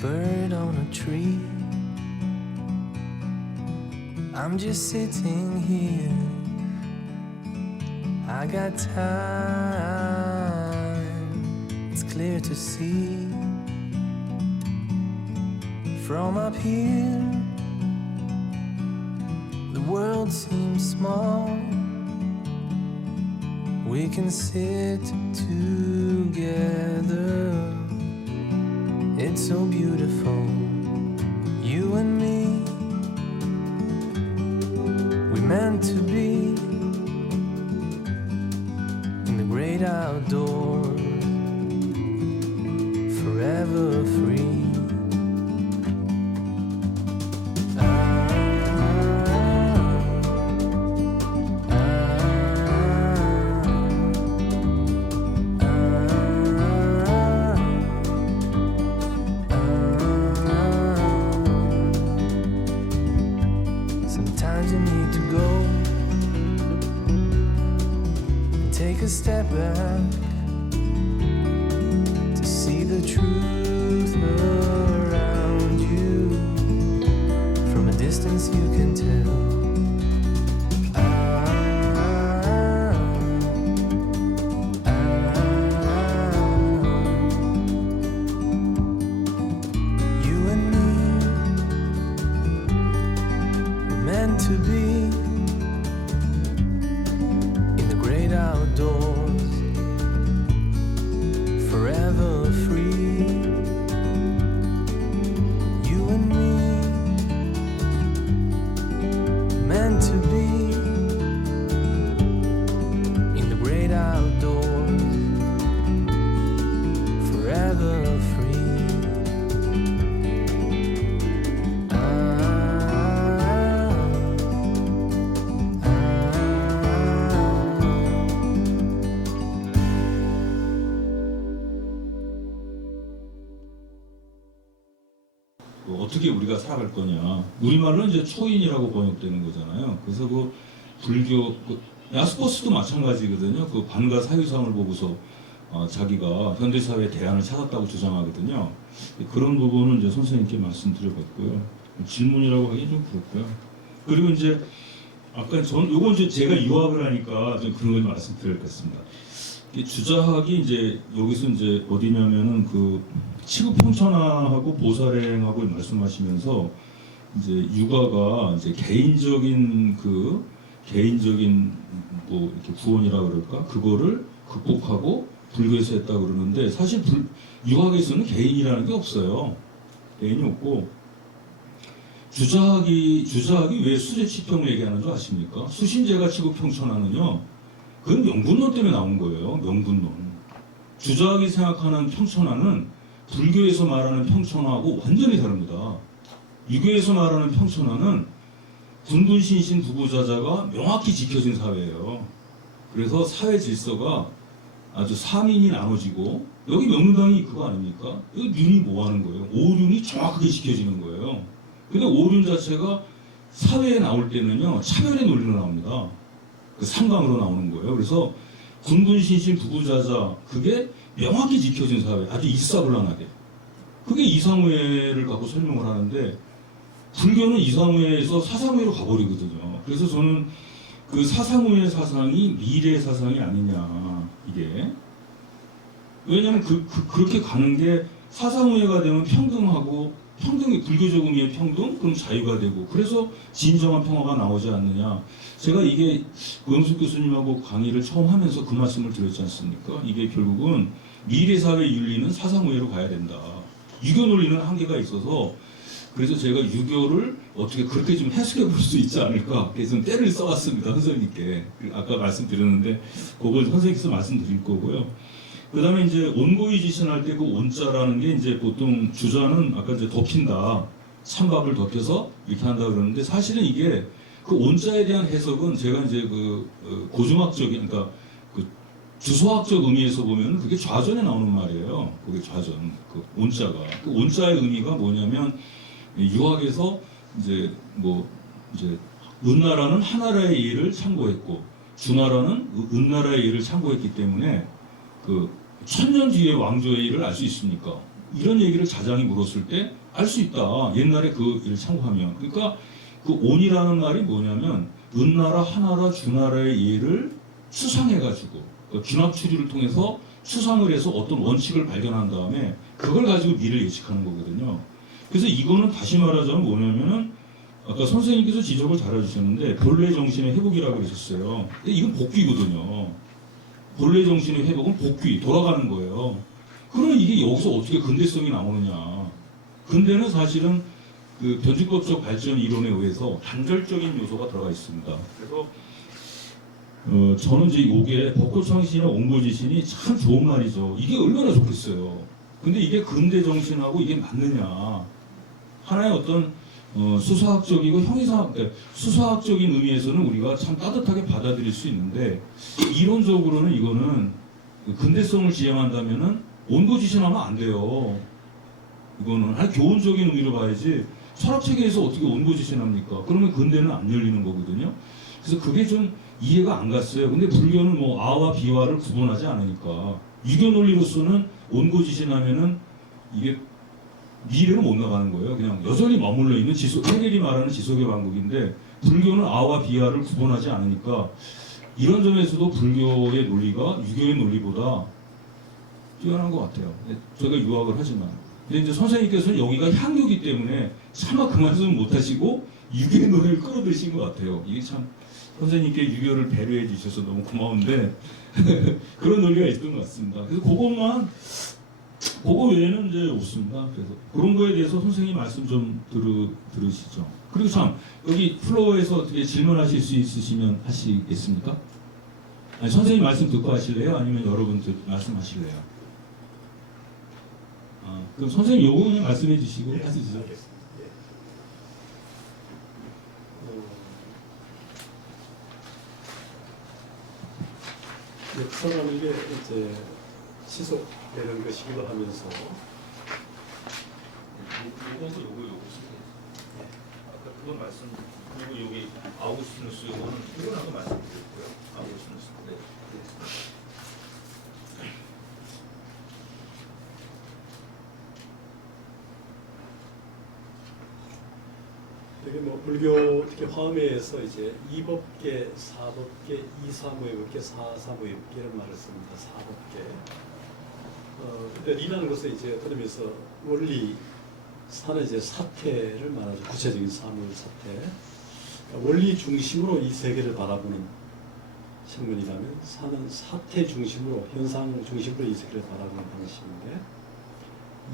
bird on a tree. I'm just sitting here. I got time. It's clear to see. From up here, the world seems small. We can sit together. It's so beautiful, you and me. We meant to be in the great outdoors, forever free. Sometimes you need to go and take a step back to see the truth around you. From a distance you can tell. You and me were meant to be in the great outdoors, forever free. You and me meant to be in the great outdoors, forever free. 어떻게 우리가 살아갈 거냐. 우리말로 이제 초인이라고 번역되는 거잖아요. 그래서 그 불교, 야스퍼스도 마찬가지거든요. 그 반과 사유상을 보고서 자기가 현대사회의 대안을 찾았다고 주장하거든요. 그런 부분은 이제 선생님께 말씀드려봤고요. 질문이라고 하기 좀 그렇고요. 그리고 이제 아까 요건 이제 제가 유학을 하니까 좀 그런 걸 말씀드리겠습니다. 주자학이 이제 여기서 이제 어디냐면은 그 치국평천하고 보살행하고 말씀하시면서 이제 육아가 이제 개인적인 뭐 이렇게 구원이라 그럴까 그거를 극복하고 불교에서 했다 그러는데 사실 유학에서는 개인이라는 게 없어요. 개인이 없고 주자학이 왜 수제치평을 얘기하는 줄 아십니까? 수신제가 치국평천하는요. 그건 명분론 때문에 나온 거예요. 명분론. 주자학이 생각하는 평천하는 불교에서 말하는 평천하고 완전히 다릅니다. 유교에서 말하는 평천하는 군분신신 부부자자가 명확히 지켜진 사회예요. 그래서 사회 질서가 아주 사민이 나눠지고 여기 명륜당이 그거 아닙니까? 여기 륜이 뭐 하는 거예요? 오륜이 정확하게 지켜지는 거예요. 근데 오륜 자체가 사회에 나올 때는요 차별의 논리로 나옵니다. 그 상강으로 나오는 거예요. 그래서 군분신신 부부자자 그게 명확히 지켜진 사회, 아주 일사불란하게. 그게 이상우회를 갖고 설명을 하는데 불교는 이상우회에서 사상우회로 가버리거든요. 그래서 저는 그 사상우회 사상이 미래의 사상이 아니냐 이게. 왜냐하면 그렇게 가는 게 사상우회가 되면 평등하고 평등이 불교적 의미의 평등? 그럼 자유가 되고 그래서 진정한 평화가 나오지 않느냐. 제가 이게 우영숙 교수님하고 강의를 처음 하면서 그 말씀을 드렸지 않습니까? 이게 결국은 미래사회 윤리는 사상우회로 가야 된다. 유교 논리는 한계가 있어서 그래서 제가 유교를 어떻게 그렇게 좀 해석해 볼 수 있지 않을까 그래서 좀 때를 써왔습니다. 선생님께. 아까 말씀드렸는데 그걸 선생님께서 말씀드릴 거고요. 그 다음에 이제 온고이 지신할 때 그 온자라는 게 이제 보통 주자는 아까 이제 덮인다. 찬밥을 덮여서 이렇게 한다 그러는데 사실은 이게 그 온자에 대한 해석은 제가 이제 고중학적인, 그러니까 그 주소학적 의미에서 보면 그게 좌전에 나오는 말이에요. 그게 좌전. 그 온자가. 그 온자의 의미가 뭐냐면 유학에서 이제 은나라는 하나라의 예를 참고했고 주나라는 은나라의 예를 참고했기 때문에 그 천년 뒤의 왕조의 일을 알 수 있습니까? 이런 얘기를 자장이 물었을 때 알 수 있다. 옛날에 그 일을 참고하면. 그러니까 그 온이라는 말이 뭐냐면 은나라, 하나라, 주나라의 예를 추상해가지고 균합 추리를 통해서 추상을 해서 어떤 원칙을 발견한 다음에 그걸 가지고 미래를 예측하는 거거든요. 그래서 이거는 다시 말하자면 뭐냐면은 아까 선생님께서 지적을 잘해주셨는데 본래 정신의 회복이라고 그러셨어요. 근데 이건 복귀거든요. 본래 정신의 회복은 복귀, 돌아가는 거예요. 그러면 이게 여기서 어떻게 근대성이 나오느냐. 근대는 사실은 그 변주법적 발전 이론에 의해서 단절적인 요소가 들어가 있습니다. 그래서 저는 이제 이게 벚꽃창신이나 옹고지신이 참 좋은 말이죠. 이게 얼마나 좋겠어요. 근데 이게 근대 정신하고 이게 맞느냐. 하나의 어떤 수사학적이고 형이상 수사학적인 의미에서는 우리가 참 따뜻하게 받아들일 수 있는데 이론적으로는 이거는 근대성을 지향한다면은 온고지신하면 안 돼요. 이거는 아니 교훈적인 의미로 봐야지 철학 체계에서 어떻게 온고지신합니까? 그러면 근대는 안 열리는 거거든요. 그래서 그게 좀 이해가 안 갔어요. 근데 불교는 뭐 아와 비와를 구분하지 않으니까 유교 논리로서는 온고지신하면은 이게 미래로 못 나가는 거예요. 그냥 여전히 머물러 있는 해겔이 말하는 지속의 반국인데 불교는 아와 비와를 구분하지 않으니까 이런 점에서도 불교의 논리가 유교의 논리보다 뛰어난 것 같아요. 제가 유학을 하지만. 근데 이제 선생님께서는 여기가 향교기 때문에 차마 그 말씀을 못 하시고 유교의 논리를 끌어들이신 것 같아요. 이게 참 선생님께 유교를 배려해 주셔서 너무 고마운데 그런 논리가 있던 것 같습니다. 그래서 그거 외에는 이제 없습니다. 그래서 그런 거에 대해서 선생님 말씀 좀 들으시죠. 그리고 참 여기 플로어에서 어떻게 질문하실 수 있으시면 하시겠습니까? 아니, 선생님 말씀 듣고 하실래요? 아니면 여러분 말씀하실래요? 그럼 선생님 요거 그냥 말씀해 주시고 하시죠. 역사라는 게 이제 지속되는 것이기도 하면서 요거 아까 그거 말씀 그리고 여기 아우구스티누스 요거는 이거라고 말씀드렸고요. 아우구스티누스. 네. 여기 뭐 불교 특히 화엄에서 이제 이법계, 사법계, 이사무예법계, 사사무예법계 이런 말을 씁니다. 사법계. 근데 리라는 것은 이제 어떤 의미에서 원리 사는 이제 사태를 말하죠. 구체적인 사물 사태. 그러니까 원리 중심으로 이 세계를 바라보는 측면이라면 사는 사태 중심으로 현상 중심으로 이 세계를 바라보는 방식인데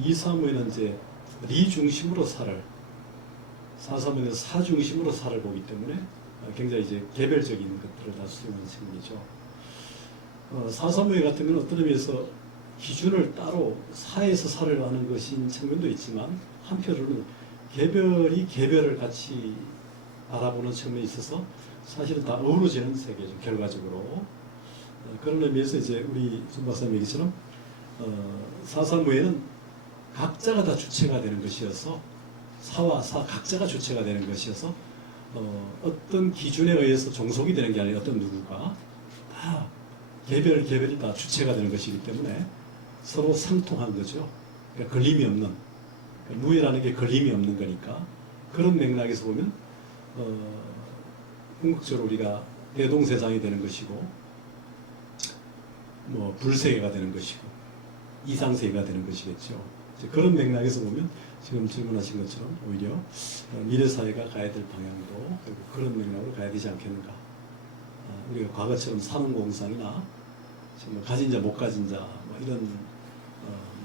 이사무에는 이제 리 중심으로 사를 사사무는 사 중심으로 사를 보기 때문에 굉장히 이제 개별적인 것들을 다 수용하는 측면이죠. 사사무예 같은 경우는 어떤 의미에서 기준을 따로 사에서 사를 하는 것인 측면도 있지만 한편으로는 개별이 개별을 같이 바라보는 측면이 있어서 사실은 다 어우러지는 세계죠. 결과적으로 그런 의미에서 이제 우리 준 박사님 얘기처럼 사사무예는 각자가 다 주체가 되는 것이어서 사와 사 각자가 주체가 되는 것이어서 어떤 기준에 의해서 종속이 되는 게 아니라 어떤 누구가 다 개별이 다 주체가 되는 것이기 때문에 서로 상통한 거죠. 그러니까 걸림이 없는 그러니까 무예라는 게 걸림이 없는 거니까 그런 맥락에서 보면 궁극적으로 우리가 대동세상이 되는 것이고 뭐 불세계가 되는 것이고 이상세계가 되는 것이겠죠. 그런 맥락에서 보면 지금 질문하신 것처럼 오히려 미래 사회가 가야 될 방향도 결국 그런 맥락으로 가야 되지 않겠는가. 우리가 과거처럼 산업공상이나 지금 가진 자 못 가진 자 뭐 이런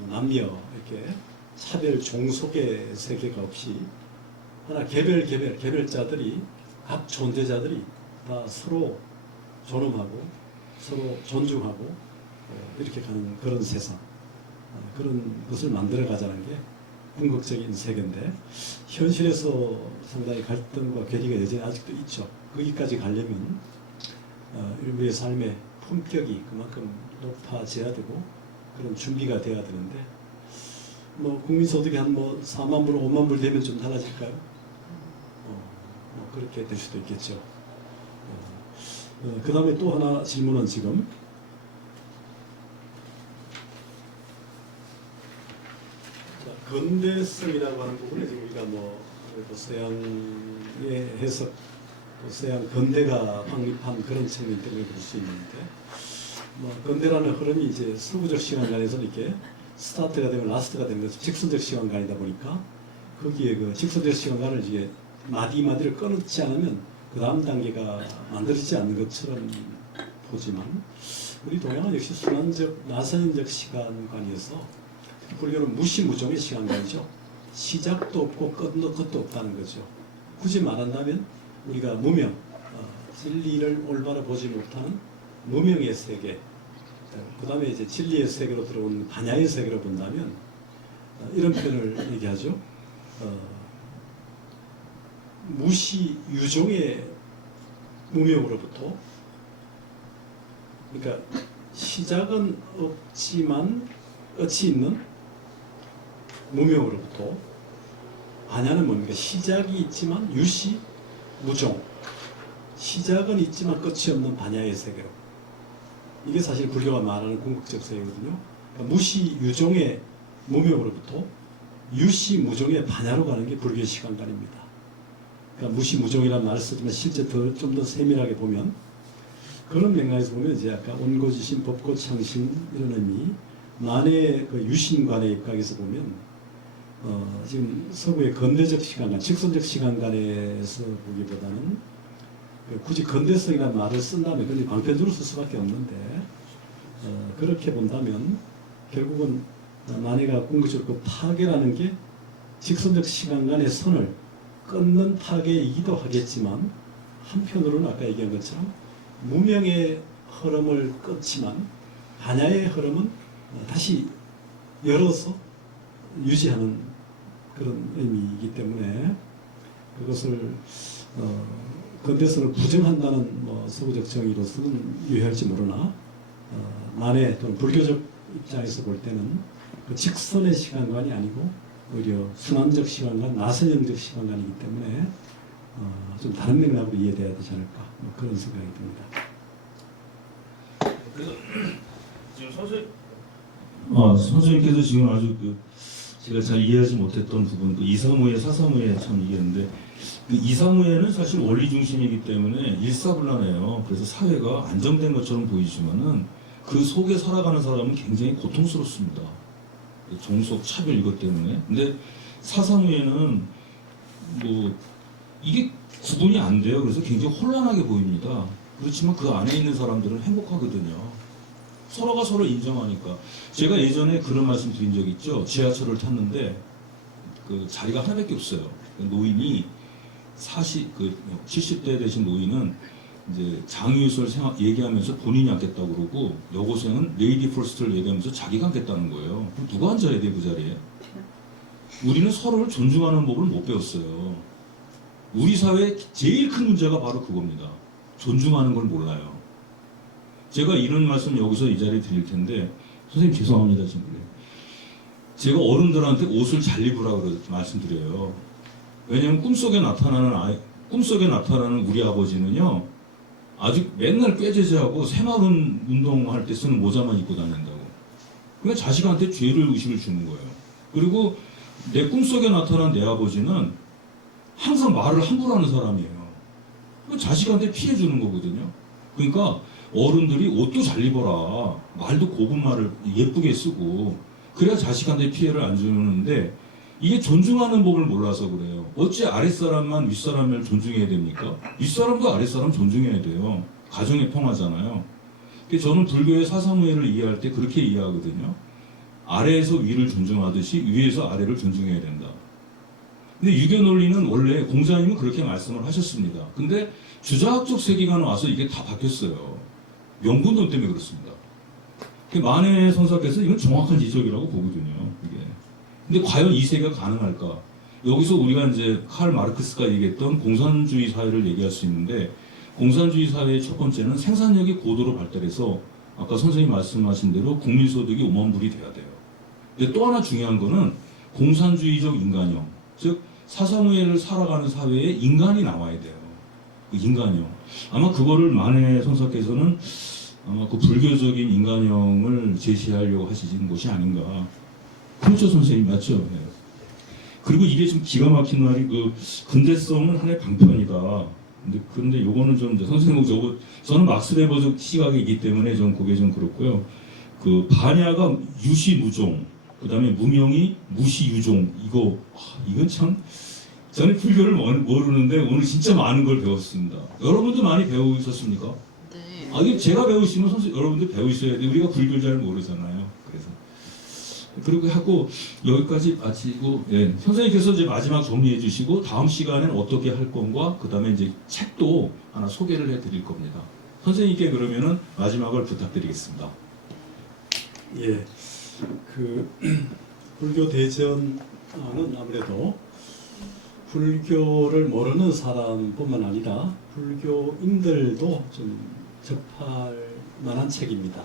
남녀 이렇게 차별 종속의 세계가 없이 하나 개별자들이 각 존재자들이 다 서로 존엄하고 서로 존중하고 이렇게 가는 그런 세상 그런 것을 만들어 가자는 게 궁극적인 세계인데 현실에서 상당히 갈등과 괴리가 여전히 아직도 있죠. 거기까지 가려면 우리의 삶의 품격이 그만큼 높아져야 되고 그런 준비가 돼야 되는데 뭐 국민소득이 한 뭐 4만 불, 5만 불 되면 좀 달라질까요? 뭐 그렇게 될 수도 있겠죠. 그 다음에 또 하나 질문은 지금 근대성이라고 하는 부분에 이제 우리가 뭐 서양의 해석, 서양 근대가 확립한 그런 측면이 때문에 볼 수 있는데, 뭐 근대라는 흐름이 이제 서구적 시간관에서 이렇게 스타트가 되면 라스트가 되는 것처럼 직선적 시간관이다 보니까 거기에 그 직선적 시간관을 이제 마디마디를 끊지 않으면 그 다음 단계가 만들어지지 않는 것처럼 보지만, 우리 동양은 역시 순환적 나선인적 시간관이어서 불교는 무시무종의 시간관이죠. 시작도 없고 끝도 없다는 거죠. 굳이 말한다면 우리가 무명, 진리를 올바로 보지 못하는 무명의 세계, 그 다음에 이제 진리의 세계로 들어온 반야의 세계로 본다면 이런 표현을 얘기하죠. 무시유종의 무명으로부터, 그러니까 시작은 없지만 끝이 있는 무명으로부터, 반야는 뭡니까? 시작이 있지만 유시 무종, 시작은 있지만 끝이 없는 반야의 세계로. 이게 사실 불교가 말하는 궁극적 세계거든요. 그러니까 무시유종의 무명으로부터 유시무종의 반야로 가는 게 불교의 시간관입니다. 그러니까 무시무종이라는 말을 쓰지만 실제 좀 더 세밀하게 보면, 그런 맥락에서 보면 이제 아까 온고지신, 법고창신 이런 의미, 만의 그 유신관의 입각에서 보면 지금 서구의 근대적 시간관, 직선적 시간관에서 보기보다는 굳이 근대성이라는 말을 쓴다면 그냥 방편적으로 쓸 수밖에 없는데, 그렇게 본다면 결국은 만해가 궁극적으로 그 파괴라는 게 직선적 시간관의 선을 끊는 파괴이기도 하겠지만, 한편으로는 아까 얘기한 것처럼 무명의 흐름을 끊지만 반야의 흐름은 다시 열어서 유지하는 그런 의미이기 때문에, 그것을 근대성을 부정한다는 뭐 서구적 정의로서는 유효할지 모르나, 만해 또는 불교적 입장에서 볼 때는 그 직선의 시간관이 아니고 오히려 순환적 시간관, 나선형적 시간관이기 때문에 좀 다른 맥락으로 이해돼야 되지 않을까, 뭐 그런 생각이 듭니다. 그래서 지금 선생님께서 지금 아주 제가 잘 이해하지 못했던 부분, 이사무예, 사사무예 참 이해했는데, 이사무예는 사실 원리 중심이기 때문에 일사불란해요. 그래서 사회가 안정된 것처럼 보이지만은 그 속에 살아가는 사람은 굉장히 고통스럽습니다. 종속 차별 이것 때문에. 근데 사사무예는 뭐 이게 구분이 안 돼요. 그래서 굉장히 혼란하게 보입니다. 그렇지만 그 안에 있는 사람들은 행복하거든요. 서로가 서로 인정하니까. 제가 예전에 그런 말씀 드린 적 있죠. 지하철을 탔는데 그 자리가 하나밖에 없어요. 노인이 70대 되신 노인은 이제 장유유설 얘기하면서 본인이 앉겠다고 그러고, 여고생은 레이디 퍼스트를 얘기하면서 자기가 앉겠다는 거예요. 그럼 누가 앉아야 돼, 그 자리에? 우리는 서로를 존중하는 법을 못 배웠어요. 우리 사회의 제일 큰 문제가 바로 그겁니다. 존중하는 걸 몰라요. 제가 이런 말씀 여기서 이 자리에 드릴 텐데, 선생님 죄송합니다, 지금. 제가 어른들한테 옷을 잘 입으라고 말씀드려요. 왜냐면 꿈속에 나타나는 우리 아버지는요, 아직 맨날 꾀죄죄하고 새마른 운동할 때 쓰는 모자만 입고 다닌다고. 그러니까 자식한테 죄를 의식을 주는 거예요. 그리고 내 꿈속에 나타난 내 아버지는 항상 말을 함부로 하는 사람이에요. 자식한테 피해 주는 거거든요. 그러니까 어른들이 옷도 잘 입어라, 말도 고운 말을 예쁘게 쓰고, 그래야 자식한테 피해를 안 주는데, 이게 존중하는 법을 몰라서 그래요. 어찌 아랫사람만 윗사람을 존중해야 됩니까? 윗사람도 아랫사람 존중해야 돼요. 가정의 평화잖아요. 저는 불교의 사사무예를 이해할 때 그렇게 이해하거든요. 아래에서 위를 존중하듯이 위에서 아래를 존중해야 된다. 근데 유교 논리는 원래 공자님은 그렇게 말씀을 하셨습니다. 근데 주자학적 세계관 와서 이게 다 바뀌었어요. 명분론 때문에 그렇습니다. 만해 선사께서 이건 정확한 지적이라고 보거든요. 이게. 근데 과연 이 세계가 가능할까? 여기서 우리가 이제 칼 마르크스가 얘기했던 공산주의 사회를 얘기할 수 있는데, 공산주의 사회의 첫 번째는 생산력이 고도로 발달해서 아까 선생님이 말씀하신 대로 국민소득이 5만 불이 돼야 돼요. 근데 또 하나 중요한 거는 공산주의적 인간형, 즉 사사무예를 살아가는 사회에 인간이 나와야 돼요. 그 인간형. 아마 그거를 만해 선사께서는 아마 그 불교적인 인간형을 제시하려고 하시는 것이 아닌가. 그렇죠, 선생님. 맞죠? 네. 그리고 이게 좀 기가 막힌 말이 그 근대성은 하나의 방편이다. 근데 요거는 좀 이제 선생님하고 저는 막스 베버적 시각이기 때문에 좀 그게 좀 그렇고요. 그 반야가 유시무종, 그다음에 무명이 무시유종. 이건 참 저는 불교를 모르는데 오늘 진짜 많은 걸 배웠습니다. 여러분도 많이 배우셨습니까? 네. 이게 제가 배우시면 여러분들 배우셔야 돼요. 우리가 불교를 잘 모르잖아요. 그래서 그리고 하고 여기까지 마치고, 예, 선생님께서 이제 마지막 정리해 주시고 다음 시간에는 어떻게 할 건가, 그 다음에 이제 책도 하나 소개를 해 드릴 겁니다. 선생님께 그러면은 마지막을 부탁드리겠습니다. 예, 그 불교 대전은 아무래도 불교를 모르는 사람뿐만 아니라 불교인들도 좀 접할 만한 책입니다.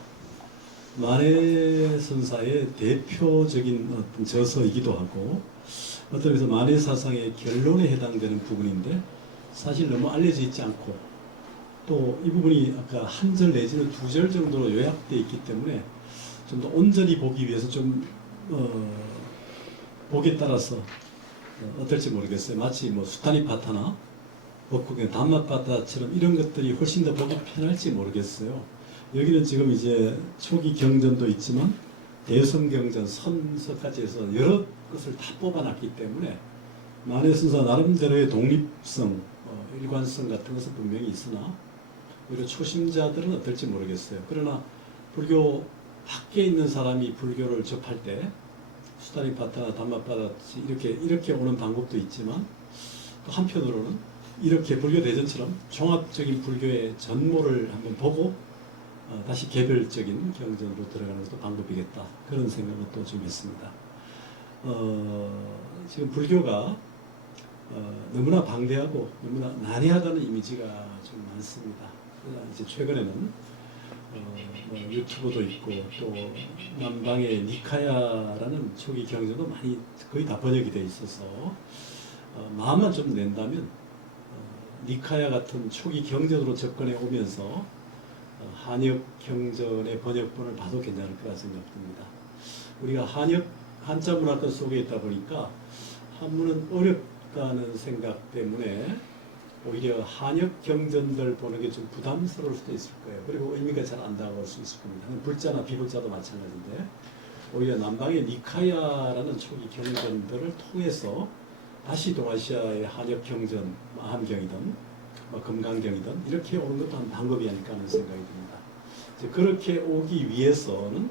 만해 선사의 대표적인 어떤 저서이기도 하고 어떤 의미에서 만해 사상의 결론에 해당되는 부분인데 사실 너무 알려져 있지 않고 또 이 부분이 아까 한 절 내지는 두 절 정도로 요약되어 있기 때문에 좀 더 온전히 보기 위해서 좀 보기에 따라서 어떨지 모르겠어요. 마치 뭐 수타니파타나 법국의 담마파타처럼 이런 것들이 훨씬 더 보기 편할지 모르겠어요. 여기는 지금 이제 초기 경전도 있지만 대성경전, 선서까지 해서 여러 것을 다 뽑아놨기 때문에 만해 선사 나름대로의 독립성, 일관성 같은 것은 분명히 있으나 오히려 초심자들은 어떨지 모르겠어요. 그러나 불교 밖에 있는 사람이 불교를 접할 때 수타니파타나 담마파타 이렇게 오는 방법도 있지만 또 한편으로는 이렇게 불교 대전처럼 종합적인 불교의 전모를 한번 보고 다시 개별적인 경전으로 들어가는 것도 방법이겠다. 그런 생각을 또 좀 했습니다. 지금 불교가 너무나 방대하고 너무나 난해하다는 이미지가 좀 많습니다. 이제 최근에는 뭐 유튜브도 있고 또 남방의 니카야라는 초기 경전도 많이 거의 다 번역이 돼 있어서 마음만 좀 낸다면 니카야 같은 초기 경전으로 접근해 오면서 한역 경전의 번역본을 봐도 괜찮을 거라 생각됩니다. 우리가 한자 문화권 속에 있다 보니까 한문은 어렵다는 생각 때문에 오히려 한역 경전들 보는 게 좀 부담스러울 수도 있을 거예요. 그리고 의미가 잘 안 다가올 수 있을 겁니다. 불자나 비불자도 마찬가지인데 오히려 남방의 니카야라는 초기 경전들을 통해서 다시 동아시아의 한역 경전, 함경이든 금강경이든 이렇게 오는 것도 한 방법이 아닐까 하는 생각이 듭니다. 이제 그렇게 오기 위해서는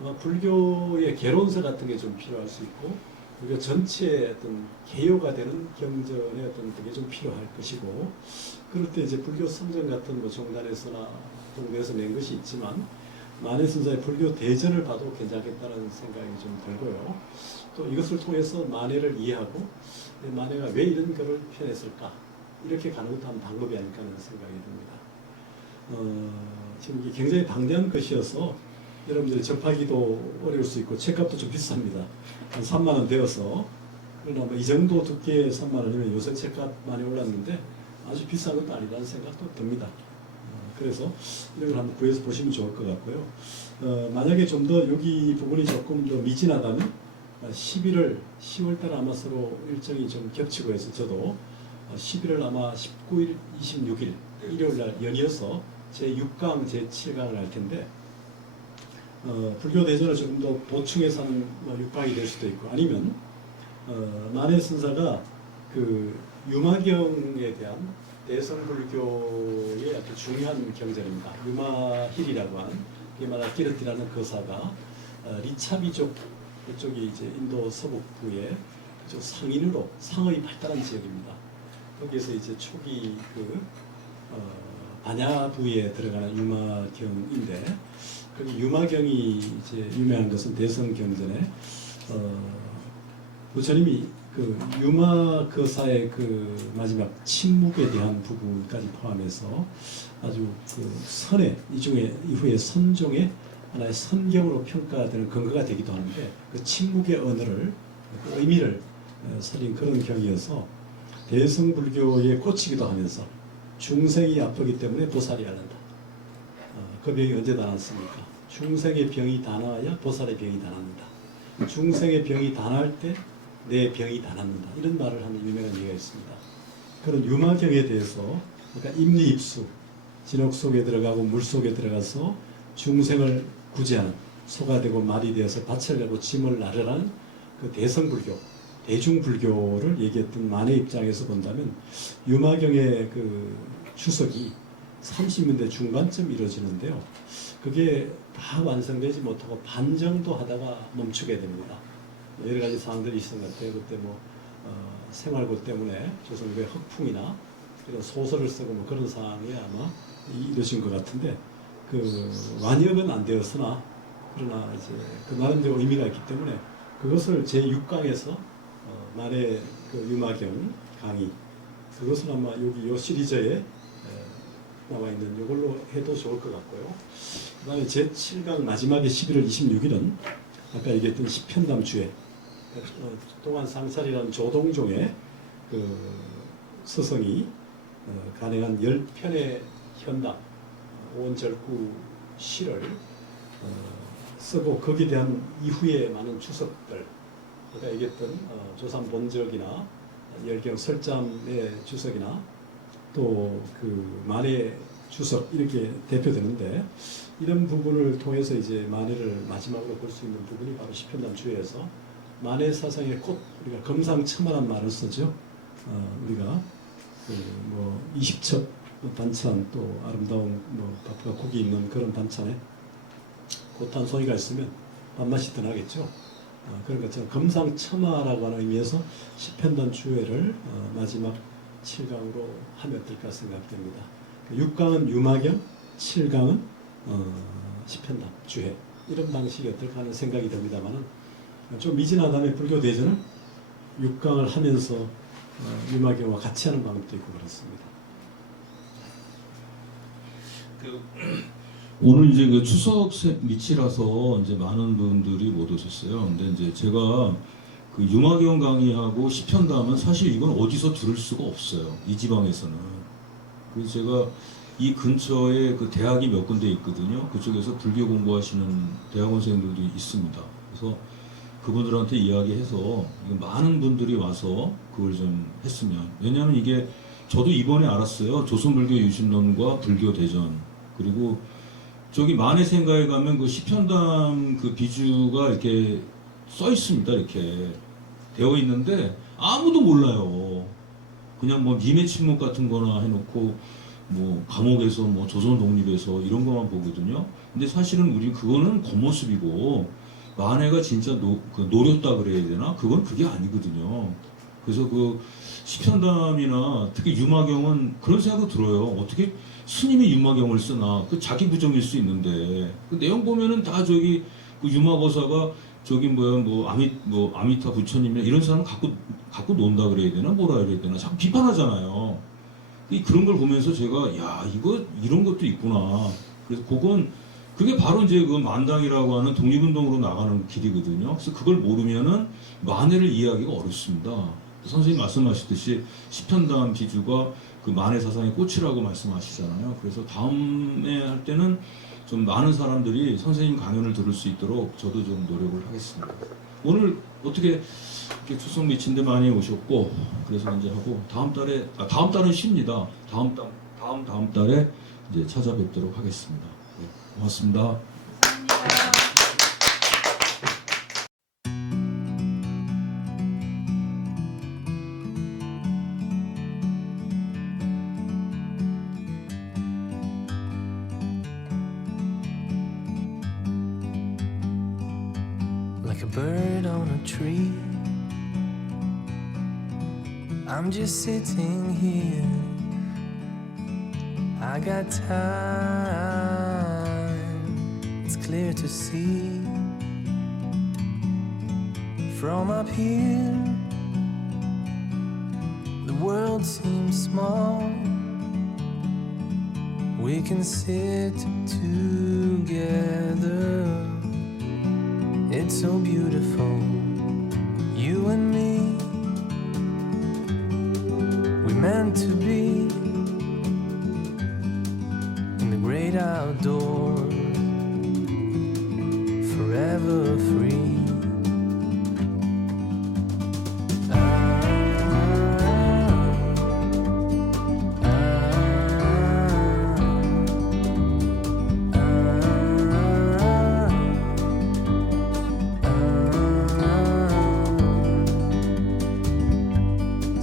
아마 불교의 개론서 같은 게 좀 필요할 수 있고 불교 전체의 어떤 개요가 되는 경전의 어떤 그게 좀 필요할 것이고 그럴 때 이제 불교 성전 같은 뭐 종단에서나 동대에서 낸 것이 있지만 만해 선사의 불교 대전을 봐도 괜찮겠다는 생각이 좀 들고요. 또 이것을 통해서 만해를 이해하고 만해가 왜 이런 글을 표현했을까 이렇게 가는 것도 한 방법이 아닐까 하는 생각이 듭니다. 지금 이게 굉장히 방대한 것이어서 여러분들이 접하기도 어려울 수 있고 책값도 좀 비쌉니다. 한 3만 원 되어서 그러나 뭐 이 정도 두께의 3만 원이면 요새 책값 많이 올랐는데 아주 비싼 것도 아니라는 생각도 듭니다. 그래서 이런 걸 한번 구해서 보시면 좋을 것 같고요. 만약에 좀 더 여기 부분이 조금 더 미진하다면 11월, 10월달 아마 서로 일정이 좀 겹치고 해서 저도 11월 아마 19일, 26일 일요일날 연이어서 제6강, 제7강을 할 텐데 불교 대전을 조금 더 보충해서 하는 6강이 될 수도 있고 아니면 만해 선사가 그 유마경에 대한 대성불교의 아주 중요한 경전입니다. 유마힐이라고 하는 게마다키르티라는 거사가 리차비족 그쪽이 이제 인도 서북부의 상인으로 상업이 발달한 지역입니다. 거기에서 이제 초기 그 반야부에 들어가는 유마경인데 거기 유마경이 이제 유명한 것은 대성경전에 부처님이 그 유마 거사의 그 마지막 침묵에 대한 부분까지 포함해서 아주 그 선의 이중에 이후에 선종의 하나의 선경으로 평가되는 근거가 되기도 하는데 그 침묵의 언어를 그 의미를 살린 그런 경이어서 대성불교에 꽂히기도 하면서 중생이 아프기 때문에 보살이 앓는다. 그 병이 언제 다 낫습니까? 중생의 병이 다 나아야 보살의 병이 다 납니다. 중생의 병이 다 나을 때 내 병이 다 낫는다 이런 말을 하는 유명한 예가 있습니다. 그런 유마경에 대해서 그러니까 임리입수 진흙 속에 들어가고 물 속에 들어가서 중생을 구제하는 소가 되고 말이 되어서 밭을 가고 짐을 나르라는 그 대성불교 대중불교를 얘기했던 만의 입장에서 본다면 유마경의 그 주석이 30년대 중반쯤 이루어지는데요. 그게 다 완성되지 못하고 반 정도 하다가 멈추게 됩니다. 여러 가지 상황들이 있었던 것 같아요. 그때 뭐 생활고 때문에 조선의 흑풍이나 이런 소설을 쓰고 뭐 그런 상황이 아마 이루어진 것 같은데 그 완역은 안 되었으나 그러나 이제 그 나름대로 의미가 있기 때문에 그것을 제6강에서 만의 그 유마경 강의 그것은 아마 여기 요 시리즈에 나와 있는 이걸로 해도 좋을 것 같고요. 그 다음에 제7강 마지막에 11월 26일은 아까 얘기했던 시편담 주회 동안 상살이라는 조동종의 그 스승이 간행한 10편의 현담 오원절구 시를 쓰고 거기에 대한 이후에 많은 주석들 아까 얘기했던 조삼 본적이나 열경 설잠의 주석이나 또 그 만의 주석 이렇게 대표되는데 이런 부분을 통해서 이제 만해를 마지막으로 볼 수 있는 부분이 바로 시편담 주회에서 만해 사상의 꽃 우리가 금상첨화란 말을 쓰죠. 우리가 뭐 20첩 반찬 또 아름다운 뭐 밥과 국이 있는 그런 반찬에 꽃한 송이가 있으면 밥맛이 더 나겠죠. 그런 것처럼 금상첨화라고 하는 의미에서 시편담 주회를 마지막 7강으로 하면 어떨까 생각됩니다. 6강은 유마경, 7강은 시편담 주회 이런 방식이 어떨까 하는 생각이 듭니다만은 좀 미진하다면 불교 대전은 6강을 하면서 유마경과 같이 하는 방법도 있고 그렇습니다. 오늘 이제 그 추석 밑이라서 이제 많은 분들이 못 오셨어요. 근데 이제 제가 그 유마경 강의하고 시편담은 사실 이건 어디서 들을 수가 없어요. 이 지방에서는. 그래서 제가 이 근처에 그 대학이 몇 군데 있거든요. 그쪽에서 불교 공부하시는 대학원생들도 있습니다. 그래서 그분들한테 이야기해서 많은 분들이 와서 그걸 좀 했으면. 왜냐하면 이게 저도 이번에 알았어요. 조선불교 유신론과 불교 대전 그리고 저기 만해생가에 가면 그 시편담 그 비주가 이렇게 써 있습니다. 이렇게 되어 있는데 아무도 몰라요. 그냥 뭐 님의 침묵 같은 거나 해놓고 뭐 감옥에서 뭐 조선 독립에서 이런 것만 보거든요. 근데 사실은 우리 그거는 겉모습이고 만해가 진짜 노렸다 그래야 되나? 그건 그게 아니거든요. 그래서 그 시편담이나 특히 유마경은 그런 생각도 들어요. 어떻게 스님이 유마경을 쓰나? 그 자기 부정일 수 있는데 그 내용 보면은 다 저기 그 유마거사가 저기 뭐 아미타 부처님이나 이런 사람 갖고 논다 그래야 되나 뭐라 그래야 되나 자꾸 비판하잖아요. 그런 걸 보면서 제가 야 이거 이런 것도 있구나. 그래서 그게 바로 이제 그 만당이라고 하는 독립운동으로 나가는 길이거든요. 그래서 그걸 모르면은 만해를 이해하기가 어렵습니다. 선생님 말씀하셨듯이 시편담 비주가 그 만해 사상의 꽃이라고 말씀하시잖아요. 그래서 다음에 할 때는 좀 많은 사람들이 선생님 강연을 들을 수 있도록 저도 좀 노력을 하겠습니다. 오늘 어떻게 이렇게 추석 미친데 많이 오셨고 그래서 이제 하고 다음 달은 쉽니다. 다음 달에 이제 찾아뵙도록 하겠습니다. 네, 고맙습니다. Like a bird on a tree, I'm just sitting here. I got time, it's clear to see. From up here, the world seems small. We can sit together. It's so beautiful, you and me. We meant to be in the great outdoors, forever free.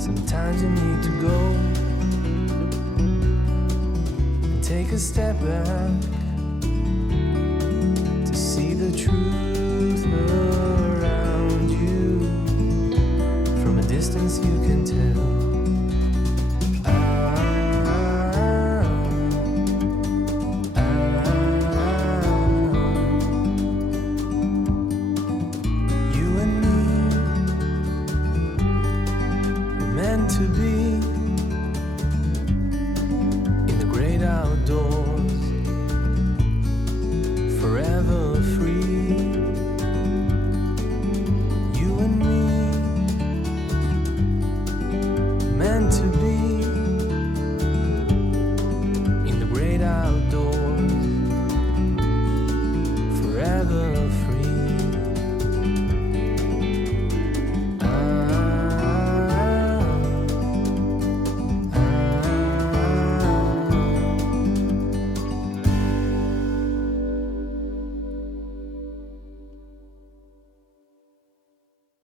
Sometimes you need to go and take a step back to see the truth around you. From a distance you can tell. You and me were meant to be.